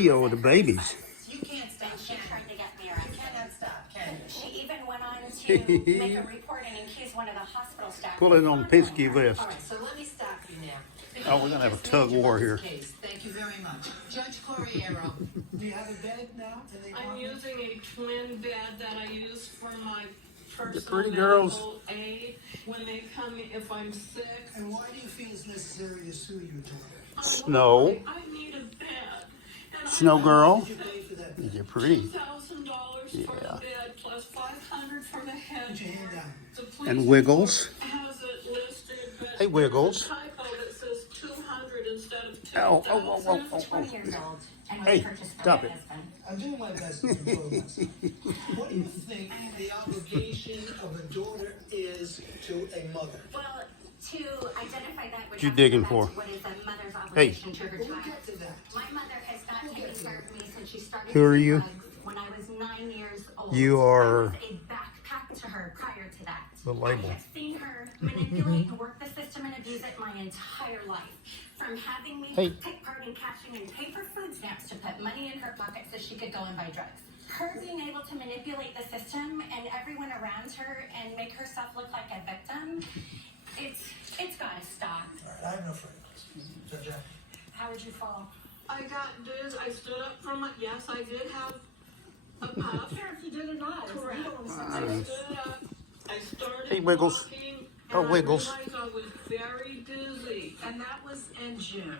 Video of the babies. You can't stop. She tried to get me You arrested. cannot stop, can you? She even went on to make a report and accuse one of the hospital staff. Pull it on Pinsky vest. All right, so let me stop you now. Oh, we're gonna have a tug war here. Case. Thank you very much. Judge Corriero, do you have a bed now? I'm using a twin bed that I use for my personal pretty girls. medical aid when they come if I'm sick. And why do you feel it's necessary to sue your daughter? Snow. I need a bed. And Snow girl. Did you pay for that? You're pretty. $2,000 for Yeah. the bed plus $500 for the Put your hand headboard. down. The police And Wiggles. report has it listed, but Hey, Wiggles. there's a typo that says 200 instead of 2,000. Oh, oh, oh, oh, 20 years old and was Hey, purchased by stop my it. husband. I'm doing my best to control myself. What do you think the obligation of a daughter is to a mother? Well, to identify that, we're What you talking digging about for? what is a mother's obligation to her We'll child. get to that. My mother has not taken care of me since she started Who are using you? drugs when I was 9 years old. You are- I was a backpack to her prior to that. The label. I have seen her manipulate and work the system and abuse it my entire life. From having me Hey. take part in cashing in paper food stamps to put money in her pocket so she could go and buy drugs. Her being able to manipulate the system and everyone around her and make herself look like a victim, it's gotta stop. All right, I have no further questions. Judge Apple. How would you fall? I got dizzy. I stood up from it. Yes, I did have a puff. If you did or not. Correct. I stood up. I started Hey, Wiggles. walking, Oh, and Wiggles. I realized I was very dizzy. And that was in June.